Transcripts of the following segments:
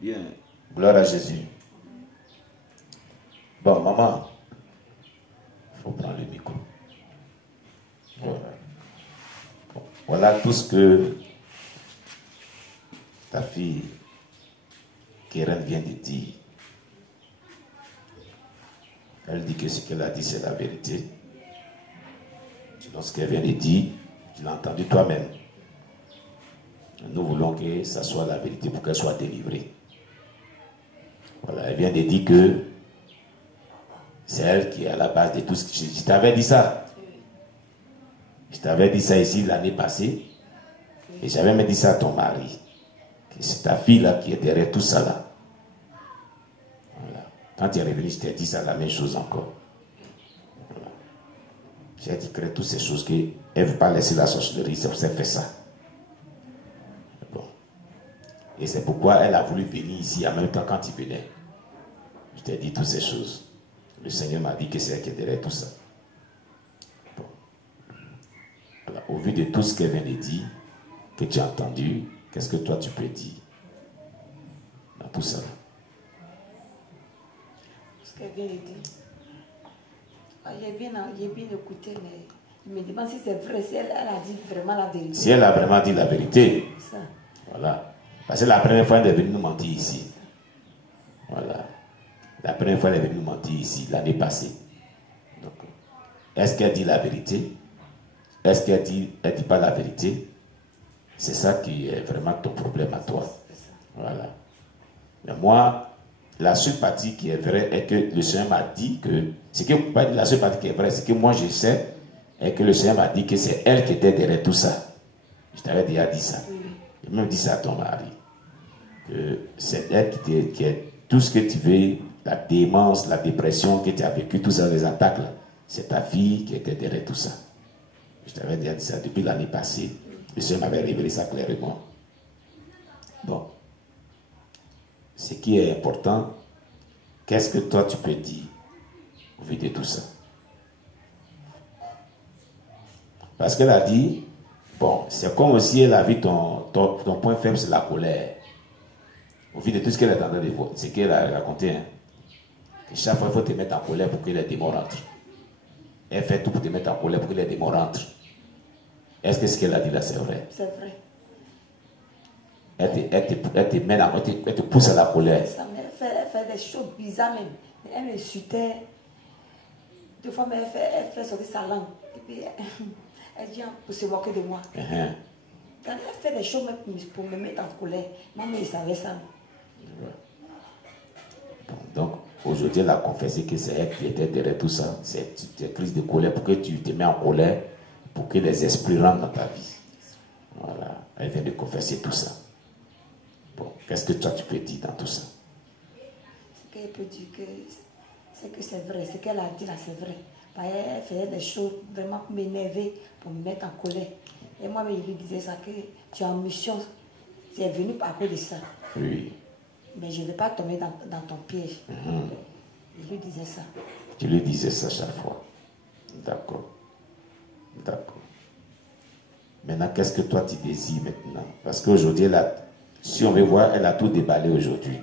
Bien. Gloire à Jésus. Bon, maman, il faut prendre le micro. Voilà. Bon, voilà tout ce que ta fille Keren vient de dire. Elle dit que ce qu'elle a dit, c'est la vérité. Sinon, ce qu'elle vient de dire, tu l'as entendu toi-même. Nous voulons que ça soit la vérité pour qu'elle soit délivrée. Voilà, elle vient de dire que c'est elle qui est à la base de tout ce que je t'avais dit ça. Je t'avais dit ça ici l'année passée. Et j'avais même dit ça à ton mari. Que c'est ta fille là qui est derrière tout ça là. Voilà. Quand tu es revenu, je t'ai dit ça la même chose encore. Voilà. J'ai dit que toutes ces choses qu'elle ne veut pas laisser la sorcellerie, c'est pour ça qu'elle fait ça. Bon. Et c'est pourquoi elle a voulu venir ici en même temps quand il venait. Je t'ai dit toutes ces choses. Le Seigneur m'a dit que c'est elle qui est derrière tout ça. Bon. Voilà. Au vu de tout ce qu'elle vient de dire, que tu as entendu, qu'est-ce que toi tu peux dire dans tout ça? Ce qu'elle vient de dire. J'ai bien écouté, mais je me demande si c'est vrai, si elle a dit vraiment la vérité. Si elle a vraiment dit la vérité, ça. Voilà. Parce que la première fois, elle est venue nous mentir ici. Voilà. La première fois, elle est venue nous mentir ici, l'année passée. Donc, est-ce qu'elle dit la vérité? Est-ce qu'elle dit pas la vérité? C'est ça qui est vraiment ton problème à toi. Voilà. Mais moi, la seule partie qui est vraie est que le Seigneur m'a dit que, la seule partie qui est vraie, c'est que moi je sais, et que le Seigneur m'a dit que c'est elle qui était derrière tout ça. Je t'avais déjà dit ça. J'ai même dit ça à ton mari. Que c'est elle qui est tout ce que tu veux, la démence, la dépression que tu as vécu, tout ça, les attaques là. C'est ta fille qui était derrière tout ça. Je t'avais déjà dit ça depuis l'année passée. Le Seigneur m'avait révélé ça clairement. Bon. Ce qui est important, qu'est-ce que toi tu peux dire au vu de tout ça? Parce qu'elle a dit, bon, c'est comme si elle a vu ton point faible, c'est la colère. Au vu de tout ce qu'elle est en train de voir, c'est qu'elle a raconté, hein, que chaque fois il faut te mettre en colère pour que les démons rentrent. Elle fait tout pour te mettre en colère pour que les démons rentrent. Est-ce que ce qu'elle a dit là, c'est vrai? C'est vrai. Elle te pousse à la colère. Elle fait des choses bizarres même. Elle m'insultait. Deux fois, mais elle fait sortir sa langue. Et puis, elle vient pour se moquer de moi. Quand elle fait des choses même pour me mettre en colère, moi, mais je savais ça. Bon, donc, aujourd'hui, elle a confessé que c'est elle qui était derrière tout ça. C'est une crise de colère pour que tu te mets en colère, pour que les esprits rentrent dans ta vie. Voilà. Elle vient de confesser tout ça. Bon, qu'est-ce que toi tu peux dire dans tout ça? Ce qu'elle peut dire, c'est que c'est vrai. Ce qu'elle a dit là, c'est vrai. Elle faisait des choses vraiment pour m'énerver, pour me mettre en colère. Et moi, je lui disais ça, que tu es en mission. Tu es venu à cause de ça. Oui. Mais je ne vais pas tomber dans ton piège. Je lui disais ça. Tu lui disais ça chaque fois. D'accord. D'accord. Maintenant, qu'est-ce que toi tu désires maintenant? Parce qu'aujourd'hui, si on veut voir, elle a tout déballé aujourd'hui.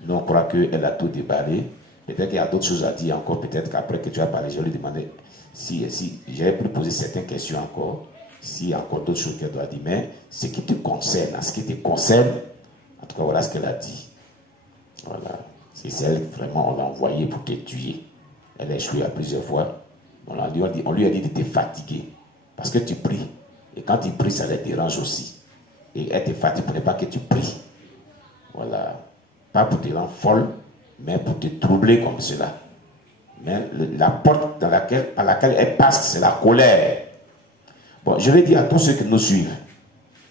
Nous, on croit qu'elle a tout déballé. Peut-être qu'il y a d'autres choses à dire encore. Peut-être qu'après que tu as parlé, je lui demandais si j'avais pu poser certaines questions encore. S'il y a encore d'autres choses qu'elle doit dire. Mais ce qui te concerne, en tout cas, voilà ce qu'elle a dit. Voilà. C'est celle, vraiment, on l'a envoyée pour te tuer. Elle a échoué à plusieurs fois. On lui a dit de te fatiguer. Parce que tu pries. Et quand tu pries, ça les dérange aussi. Et elle te fatigue pour ne pas que tu pries. Voilà. Pas pour te rendre folle, mais pour te troubler comme cela. Mais la porte par laquelle elle passe, c'est la colère. Bon, je vais dire à tous ceux qui nous suivent.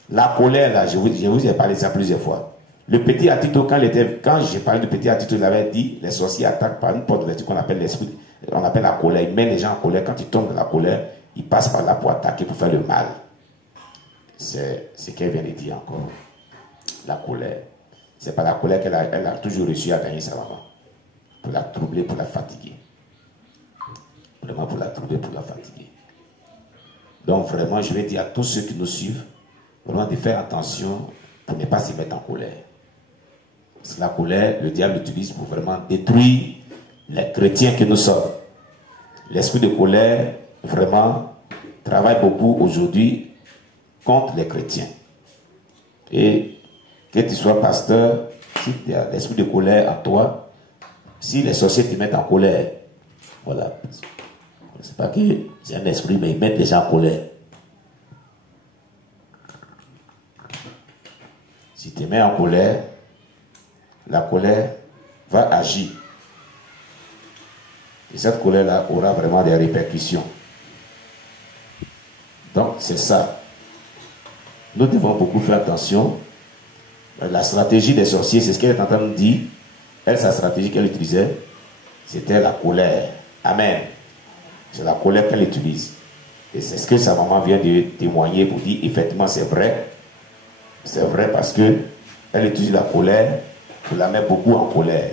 La colère, là, je vous ai parlé de ça plusieurs fois. Le petit Atito, quand j'ai parlé du petit Atito, il avait dit, les sorciers attaquent par une porte de qu'on appelle l'esprit, on appelle la colère. Il met les gens en colère. Quand ils tombent dans la colère, ils passent par là pour attaquer, pour faire le mal. C'est ce qu'elle vient de dire encore. La colère. C'est pas la colère qu'elle a toujours réussi à gagner sa maman. Pour la troubler, pour la fatiguer. Vraiment pour la troubler, pour la fatiguer. Donc vraiment, je vais dire à tous ceux qui nous suivent, vraiment de faire attention pour ne pas se mettre en colère. C'est la colère, le diable l'utilise pour vraiment détruire les chrétiens que nous sommes. L'esprit de colère, vraiment, travaille beaucoup aujourd'hui contre les chrétiens. Et que tu sois pasteur, si tu as l'esprit de colère en toi, si les sorciers te mettent en colère, voilà. C'est pas que c'est un esprit, mais ils mettent les gens en colère. Si tu te mets en colère, la colère va agir. Et cette colère-là aura vraiment des répercussions. Donc, c'est ça. Nous devons beaucoup faire attention. La stratégie des sorciers, c'est ce qu'elle est en train de dire. Elle, sa stratégie qu'elle utilisait, c'était la colère. Amen. C'est la colère qu'elle utilise. Et c'est ce que sa maman vient de témoigner pour dire, effectivement, c'est vrai. C'est vrai parce que elle utilise la colère pour la mettre beaucoup en colère.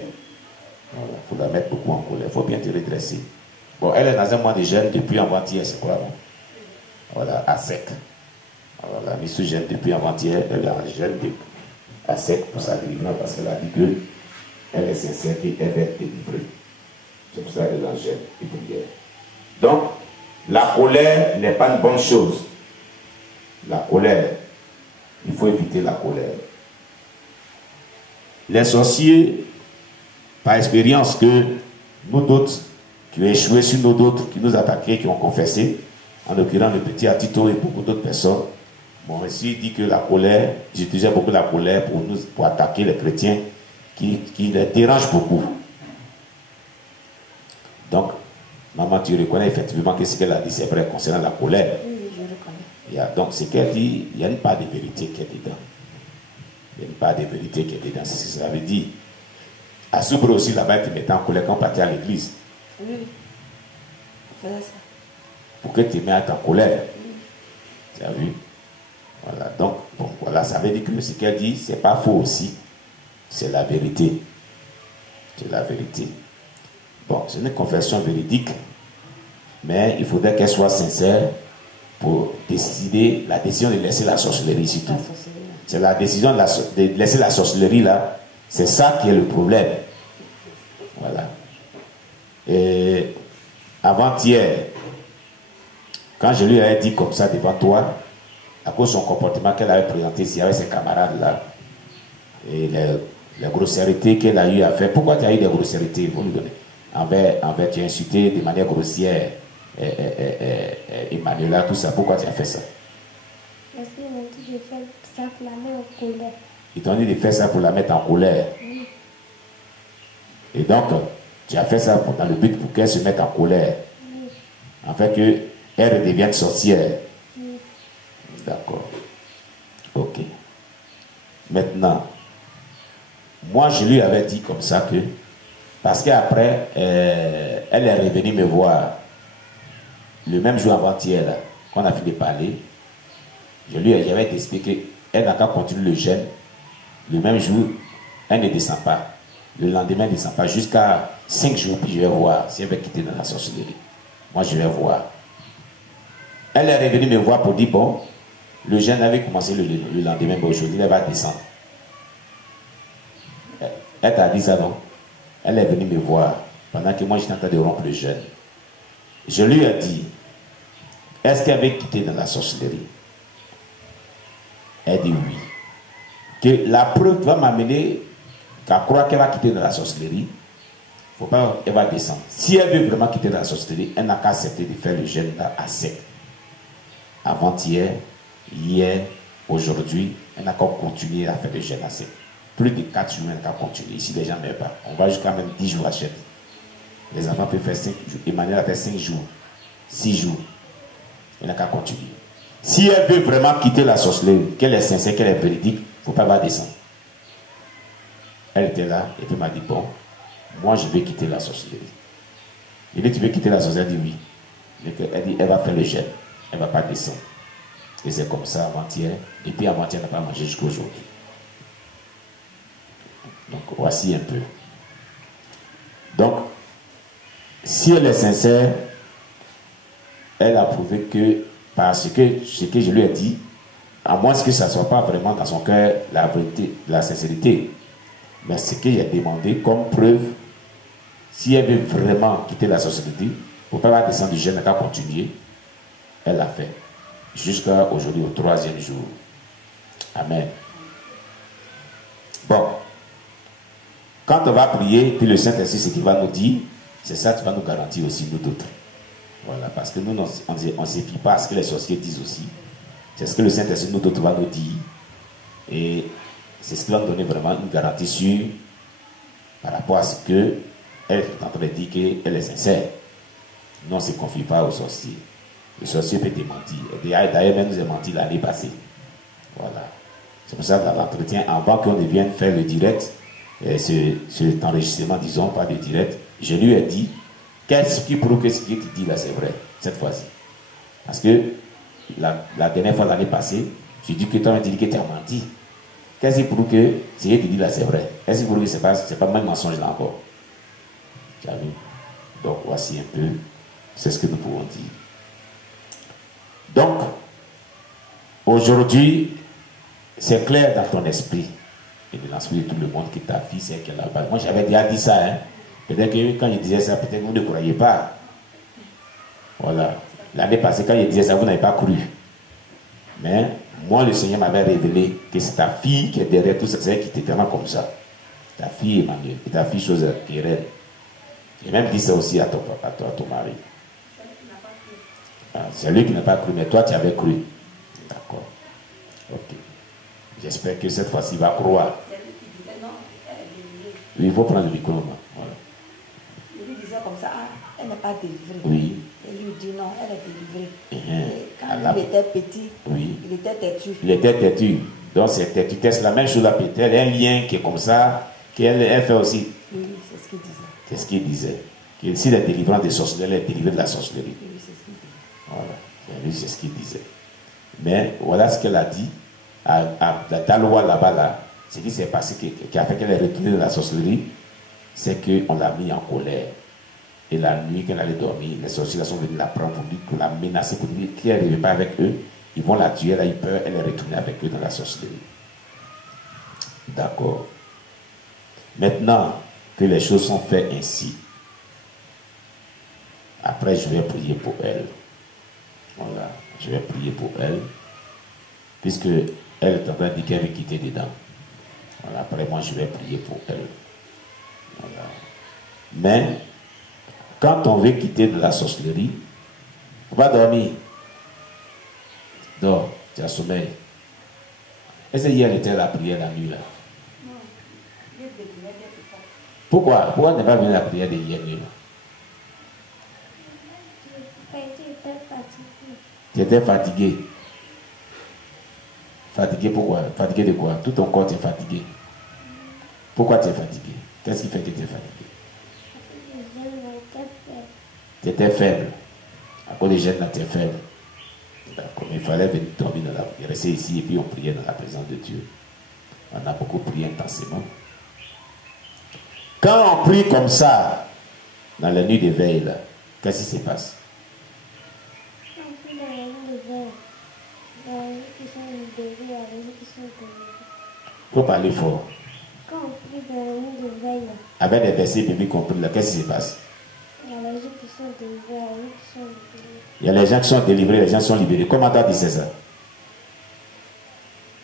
Voilà, il faut la mettre beaucoup en colère. Il faut bien te redresser. Bon, elle est dans un mois de jeûne depuis avant-hier, c'est quoi, non? Voilà, à sec. Alors, la mise sous jeûne depuis avant-hier, elle est en jeûne à sec pour sa délivrance parce qu'elle a dit qu'elle est sincère et elle va être délivrée. C'est pour ça qu'elle est en jeûne et prière. Donc, la colère n'est pas une bonne chose. La colère, il faut éviter la colère. Les sorciers, par expérience que nous d'autres, qui ont échoué sur nous d'autres, qui nous attaquaient, qui ont confessé, en l'occurrence le petit Atito et beaucoup d'autres personnes, bon, ici il dit que la colère, j'utilisais beaucoup la colère pour attaquer les chrétiens qui les dérangent beaucoup. Donc, maman, tu reconnais effectivement que ce qu'elle a dit, c'est vrai concernant la colère. Oui, je reconnais. Donc, ce qu'elle dit, il y a une part de vérité qui est dedans. Il y a une part de vérité qui est dedans. C'est ce que ça veut dire. À Soubre aussi, là-bas, tu mettais en colère quand on partait à l'église. Oui, on faisait ça. Pour que tu mettes en colère. Oui. Tu as vu? Voilà. Donc, bon, voilà, ça veut dire que ce qu'elle dit, c'est pas faux aussi. C'est la vérité. C'est la vérité. Bon, c'est une confession véridique, mais il faudrait qu'elle soit sincère pour décider la décision de laisser la sorcellerie surtout. C'est la décision de laisser la sorcellerie là, c'est ça qui est le problème. Voilà. Et avant-hier, quand je lui avais dit comme ça devant toi, à cause de son comportement qu'elle avait présenté ici avec ses camarades là, et les grossièretés qu'elle a eu à faire. Pourquoi tu as eu des grossièretés? Vous nous donnez. Envers, tu as insulté de manière grossière Emmanuela, tout ça. Pourquoi tu as fait ça? Parce qu'ils m'ont dit de faire ça pour la mettre en colère. Ils t'ont dit de faire ça pour la mettre en colère. Oui. Et donc, tu as fait ça dans le but pour qu'elle se mette en colère. Oui. En fait, qu'elle redevienne sorcière. Oui. D'accord. Ok. Maintenant, moi, je lui avais dit comme ça que, parce qu'après, elle est revenue me voir le même jour avant-hier, qu'on a fini de parler. J'avais expliqué qu'elle n'a qu'à continuer le jeûne. Le même jour, elle ne descend pas. Le lendemain, elle ne descend pas. Jusqu'à 5 jours, puis je vais voir si elle va quitter dans la sorcellerie. Moi, je vais voir. Elle est revenue me voir pour dire, bon, le jeûne avait commencé le lendemain, mais aujourd'hui, elle va descendre. Elle t'a dit ça, non? Elle est venue me voir pendant que moi, j'étais en train de rompre le jeûne. Je lui ai dit, est-ce qu'elle avait quitté dans la sorcellerie? Elle dit oui. Que la preuve va m'amener qu'à croire qu'elle va quitter dans la sorcellerie, il ne faut pas qu'elle va descendre. Si elle veut vraiment quitter dans la sorcellerie, elle n'a qu'à accepter de faire le jeûne là à sec. Avant-hier, hier, aujourd'hui, elle n'a qu'à continuer à faire le jeûne à sec. Plus de 4 jours, elle n'a qu'à continuer. Ici, les gens ne meurent pas. On va jusqu'à même 10 jours à chaque. Les enfants peuvent faire 5 jours. Emmanuel a fait 5 jours, 6 jours. Elle n'a qu'à continuer. Si elle veut vraiment quitter la sorcellerie, qu'elle est sincère, qu'elle est véridique, il ne faut pas la descendre. Elle était là et puis m'a dit, bon, moi je vais quitter la sorcellerie. Il dit, tu veux quitter la sorcellerie? Elle dit oui. Elle dit, elle va faire le jeûne. Elle ne va pas descendre. Et c'est comme ça avant-hier. Et puis avant-hier, elle n'a pas mangé jusqu'à aujourd'hui. Donc voici un peu. Donc, si elle est sincère, elle a prouvé que, parce que ce que je lui ai dit, à moins que ça ne soit pas vraiment dans son cœur la vérité, la sincérité. Mais ce qu'il a demandé comme preuve, si elle veut vraiment quitter la sorcellerie, pour ne pas descendre du jeûne, elle a continué. Elle l'a fait. Jusqu'à aujourd'hui, au 3e jour. Amen. Bon. Quand on va prier, puis le Saint-Esprit, ce qu'il va nous dire, c'est ça qui va nous garantir aussi, nous d'autres. Voilà, parce que nous, on ne se fie pas à ce que les sorciers disent aussi. C'est ce que le Saint-Esprit, nous d'autres, va nous dire. Et c'est ce qui va nous donner vraiment une garantie sûre par rapport à ce qu'elle est en train de dire qu'elle est sincère. Nous, on ne se confie pas aux sorciers. Le sorcier peut te mentir. D'ailleurs, même nous a menti l'année passée. Voilà. C'est pour ça que dans l'entretien, avant qu'on ne vienne faire le direct, cet enregistrement, disons, pas de direct, je lui ai dit, qu'est-ce qui prouve que ce que tu dis là, c'est vrai, cette fois-ci. Parce que la dernière fois, l'année passée, j'ai dit que toi, tu dis que tu as menti. Qu'est-ce qui prouve que ce que tu dis là, c'est vrai? Qu'est-ce qui prouve que ce n'est pas le même mensonge là encore? Tu as vu? Donc, voici un peu, c'est ce que nous pouvons dire. Donc, aujourd'hui, c'est clair dans ton esprit et dans l'esprit de tout le monde que ta fille, c'est qu'elle a pas. Moi, j'avais déjà dit ça. Hein? Peut-être que quand je disais ça, peut-être que vous ne croyez pas. Voilà. L'année passée, quand je disais ça, vous n'avez pas cru. Mais moi, le Seigneur m'avait révélé que c'est ta fille qui est derrière tout ça, c'est elle qui t'est tellement comme ça. Ta fille, Emmanuel, et ta fille, chose qui est reine. J'ai même dit ça aussi à ton mari. C'est lui qui n'a pas cru, mais toi, tu avais cru. D'accord. Ok. J'espère que cette fois-ci, il va croire. Oui, il faut prendre le micro. Voilà. Il lui disait comme ça, elle n'est pas délivrée. Oui. Il lui dit non, elle est délivrée. Et quand il était petit, oui. il était têtu. Il était têtu. Donc c'est têtu. C'est la même chose là, peut-être. Elle a un lien qui est comme ça, qu'elle fait aussi. Oui, c'est ce qu'il disait. C'est ce qu'il disait. Que si la délivrance des sorcelleries, elle est délivrée de la sorcellerie. Oui, c'est ce qu'il disait. Voilà. C'est ce qu'il disait. Mais voilà ce qu'elle a dit. À la loi là-bas, là, ce qui s'est passé, qui a fait qu'elle est retournée de la sorcellerie, c'est qu'on l'a mis en colère. Et la nuit, quand elle allait dormir, les sorciers sont venus la prendre pour la menacer, pour dire qu'elle n'arrivait pas avec eux. Ils vont la tuer, elle a eu peur, elle est retournée avec eux dans la sorcellerie. D'accord. Maintenant que les choses sont faites ainsi, après je vais prier pour elle. Voilà, je vais prier pour elle, puisque elle est en train de dire qu'elle veut quitter dedans. Voilà, après moi je vais prier pour elle. Voilà. Mais, quand on veut quitter de la sorcellerie, on va dormir. Dors, tu as sommeil. Est-ce que hier était la prière la nuit là? Non. Pourquoi? Pourquoi ne pas venir la prière de hier nuit là? Tu étais fatigué. Fatigué pourquoi? Fatigué de quoi? Tout ton corps est fatigué. Pourquoi tu es fatigué? Qu'est-ce qui fait que tu es fatigué? Tu étais faible. À cause des jeunes, tu es faible. D'accord. Il fallait venir dormir rester ici et puis on priait dans la présence de Dieu. On a beaucoup prié intensément. Quand on prie comme ça, dans la nuit de veille, là, qu'est-ce qui se passe? Il faut parler fort. Quand on prie dans la nuit de veille, avec des versets bibliques compris là, qu'est-ce qui se passe? il y a les gens qui sont délivrés, les gens qui sont libérés. Il y a les gens qui sont délivrés, les gens qui sont libérés. Comment toi tu sais ça?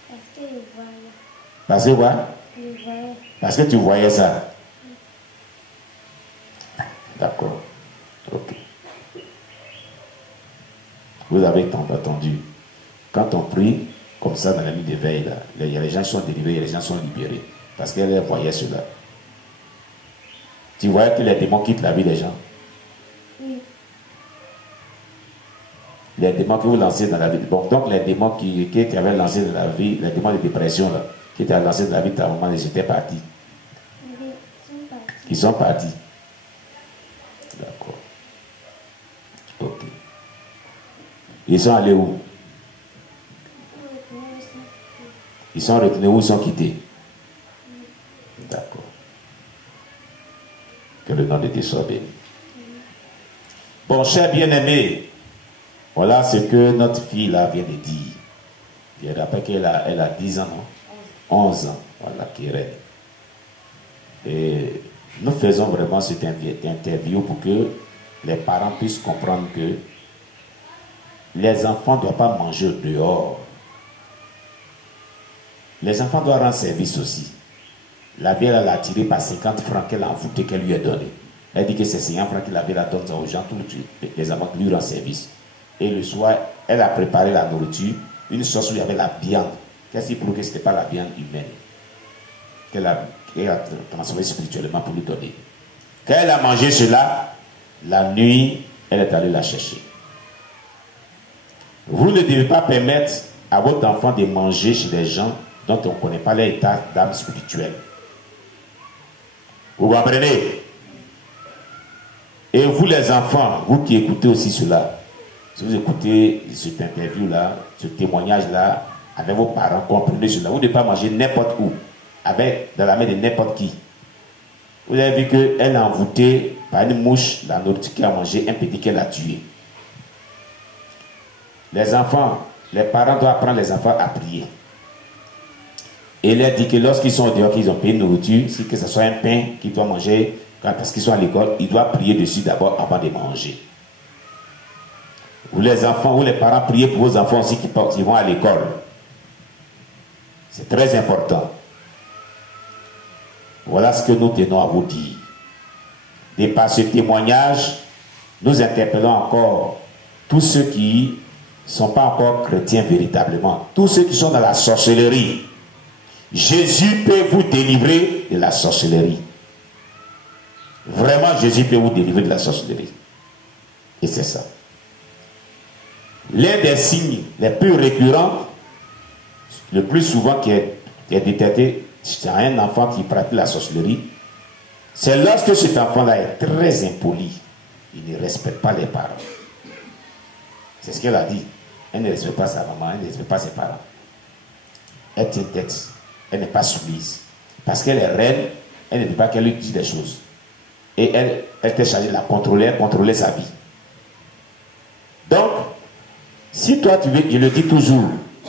Parce qu'ils voyaient. Parce que quoi? Ils voyaient. Parce que tu voyais ça. D'accord. Ok. Vous avez entendu. Quand on prie comme ça dans la nuit de veille, là, il y a les gens qui sont délivrés, les gens qui sont libérés. Parce qu'elle voyait cela. Tu voyais que les démons quittent la vie des gens. Oui. Les démons que vous lancez dans la vie. Bon, donc les démons qui avaient lancé dans la vie, les démons de dépression, là, qui étaient lancés dans la vie de ta maman, ils étaient partis. Ils sont partis. D'accord. Ok. Ils sont allés où? Ils sont retournés où? Ils sont quittés. D'accord. Que le nom de Dieu soit béni. Bon, cher bien-aimé, voilà ce que notre fille là vient de dire. Je rappelle qu'elle a 10 ans, non? 11 ans, voilà, qui est reine. Et nous faisons vraiment cette interview pour que les parents puissent comprendre que les enfants ne doivent pas manger dehors. Les enfants doivent rendre service aussi. La vieille, elle a tiré par 50 francs qu'elle a envoûté, qu'elle lui a donné. Elle dit que c'est 50 francs qu'il avait la donne aux gens, tous les enfants qui lui rendent service. Et le soir, elle a préparé la nourriture, une sauce où il y avait la viande. Qu'est-ce qui prouve que ce n'était pas la viande humaine qu'elle a transformée spirituellement pour lui donner. Quand elle a mangé cela, la nuit, elle est allée la chercher. Vous ne devez pas permettre à votre enfant de manger chez des gens dont on ne connaît pas l'état d'âme spirituelle. Vous comprenez? Et vous les enfants, vous qui écoutez aussi cela, si vous écoutez cette interview-là, ce témoignage-là, avec vos parents, comprenez cela. Vous ne devez pas manger n'importe où, dans la main de n'importe qui. Vous avez vu qu'elle a envoûté par une mouche la nourriture qu'elle a mangé, un petit qu'elle a tué. Les enfants, les parents doivent apprendre les enfants à prier. Et il a dit que lorsqu'ils sont dehors, qu'ils ont payé une nourriture, si que ce soit un pain qu'ils doivent manger, parce qu'ils sont à l'école, ils doivent prier dessus d'abord avant de manger. Vous les enfants, vous les parents, priez pour vos enfants aussi qui vont à l'école. C'est très important. Voilà ce que nous tenons à vous dire. Et par ce témoignage, nous interpellons encore tous ceux qui ne sont pas encore chrétiens véritablement, tous ceux qui sont dans la sorcellerie. Jésus peut vous délivrer de la sorcellerie. Vraiment, Jésus peut vous délivrer de la sorcellerie. Et c'est ça. L'un des signes les plus récurrents, le plus souvent qui est détecté chez un enfant qui pratique la sorcellerie, c'est lorsque cet enfant-là est très impoli. Il ne respecte pas les parents. C'est ce qu'elle a dit. Elle ne respecte pas sa maman, elle ne respecte pas ses parents. Elle tient tête. Elle n'est pas soumise. Parce qu'elle est reine, elle ne veut pas qu'elle lui dise des choses. Et elle était chargée de la contrôler sa vie. Donc, si toi tu veux, je le dis toujours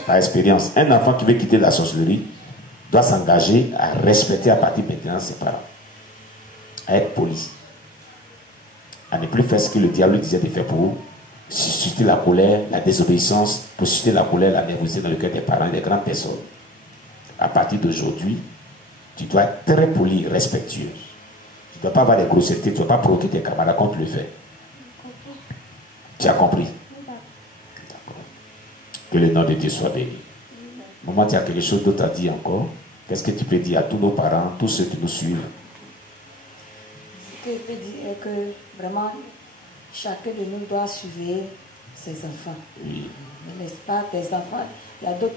par expérience, un enfant qui veut quitter la sorcellerie doit s'engager à respecter à partir de maintenant ses parents. À être poli. À ne plus faire ce que le diable lui disait de faire pour susciter la colère, la désobéissance, pour susciter la colère, la nervosité dans le cœur des parents et des grandes personnes. À partir d'aujourd'hui, tu dois être très poli, respectueux. Tu ne dois pas avoir des grossièretés, tu ne dois pas provoquer tes camarades quand tu le fais. Tu as compris? Que le nom de Dieu soit béni. Maman, tu as quelque chose d'autre à dire encore? Qu'est-ce que tu peux dire à tous nos parents, tous ceux qui nous suivent? Ce que je peux dire est que vraiment, chacun de nous doit surveiller ses enfants. Oui. N'est-ce pas, tes enfants? Il y a d'autres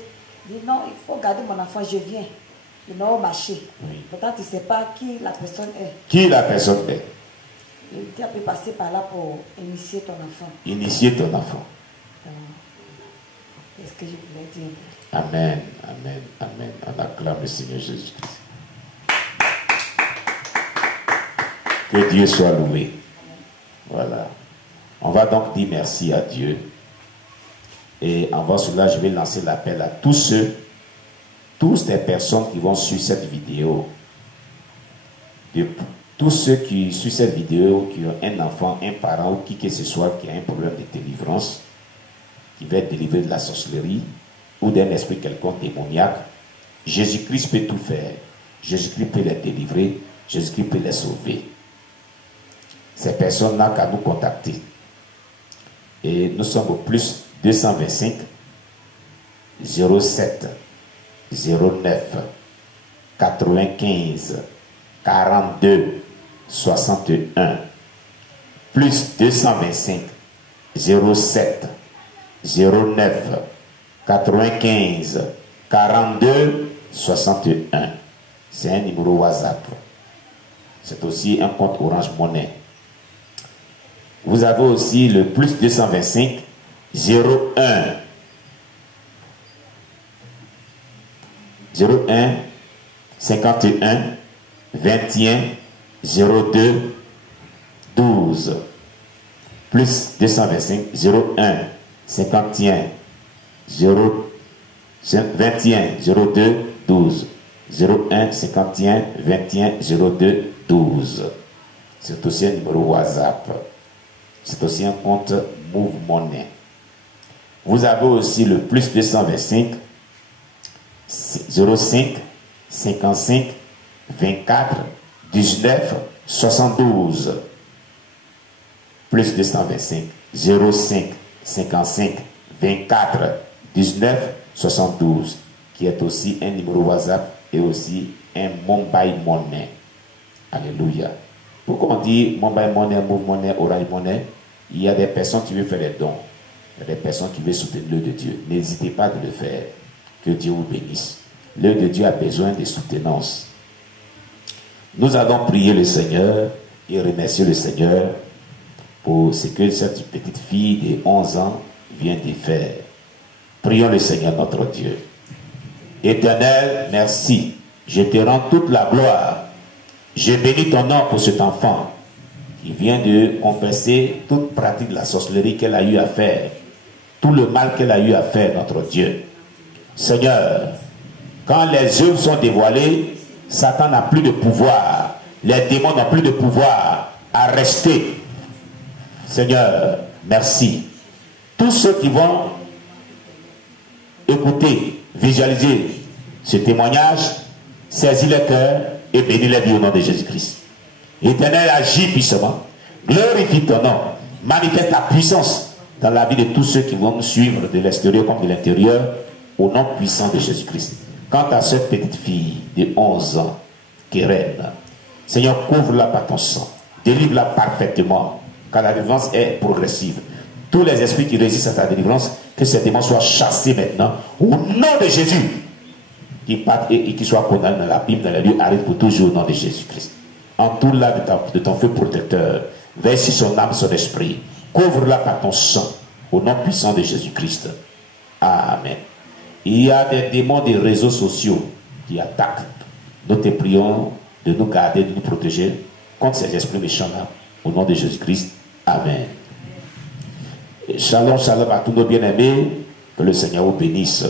qui disent non, il faut garder mon enfant, je viens. Ils n'ont pas marché. Oui. Pourtant, tu ne sais pas qui la personne est. Qui la personne est? Et tu as pu passer par là pour initier ton enfant. Initier ton enfant. C'est ce que je voulais dire. Amen, amen, amen. On acclame le Seigneur Jésus-Christ. Que Dieu soit loué. Voilà. On va donc dire merci à Dieu. Et avant cela, je vais lancer l'appel à tous les personnes qui vont suivre cette vidéo. Tous ceux qui suivent cette vidéo, qui ont un enfant, un parent ou qui que ce soit qui a un problème de délivrance, qui va être délivré de la sorcellerie ou d'un esprit quelconque démoniaque, Jésus-Christ peut tout faire. Jésus-Christ peut les délivrer. Jésus-Christ peut les sauver. Ces personnes n'ont qu'à nous contacter. Et nous sommes au plus 225 07 09 95 42 61 plus 225 07 09 95 42 61. C'est un numéro WhatsApp. C'est aussi un compte Orange Monnaie. Vous avez aussi le plus 225 01 51 21 02 12 plus 225 01 51 21 02 12. 01 51 21 02 12. C'est aussi un numéro WhatsApp. C'est aussi un compte Move Money. Vous avez aussi le plus 225 05 55 24 19 72. Plus 225 05 55 24 19 72, qui est aussi un numéro WhatsApp et aussi un mobile money. Alléluia. Pourquoi on dit mobile money, move money, orange money? Il y a des personnes qui veulent faire des dons. Il y a des personnes qui veulent soutenir l'œuvre de Dieu. N'hésitez pas de le faire. Que Dieu vous bénisse. L'œuvre de Dieu a besoin de soutenance. Nous allons prier le Seigneur et remercier le Seigneur pour ce que cette petite fille de 11 ans vient de faire. Prions le Seigneur notre Dieu. Éternel, merci. Je te rends toute la gloire. Je bénis ton nom pour cet enfant qui vient de confesser toute pratique de la sorcellerie qu'elle a eu à faire. Tout le mal qu'elle a eu à faire, notre Dieu. Seigneur, quand les œuvres sont dévoilées, Satan n'a plus de pouvoir. Les démons n'ont plus de pouvoir à rester. Seigneur, merci. Tous ceux qui vont écouter, visualiser ce témoignage, saisis le cœur et bénis les vies au nom de Jésus-Christ. Éternel, agis puissamment. Glorifie ton nom. Manifeste ta puissance dans la vie de tous ceux qui vont nous suivre de l'extérieur comme de l'intérieur, au nom puissant de Jésus-Christ. Quant à cette petite fille de 11 ans, Keren, Seigneur, couvre-la par ton sang. Délivre-la parfaitement, car la délivrance est progressive. Tous les esprits qui résistent à sa délivrance, que ces démons soient chassés maintenant, au nom de Jésus. Qui partent et qui soient condamnés dans la Bible, dans les lieux arides pour toujours au nom de Jésus-Christ. Entoure-la de ton feu protecteur. Veille sur son âme, son esprit. Couvre-la par ton sang, au nom puissant de Jésus-Christ. Amen. Il y a des démons des réseaux sociaux qui attaquent. Nous te prions de nous garder, de nous protéger contre ces esprits méchants-là, au nom de Jésus-Christ. Amen. Shalom, shalom à tous nos bien-aimés. Que le Seigneur vous bénisse.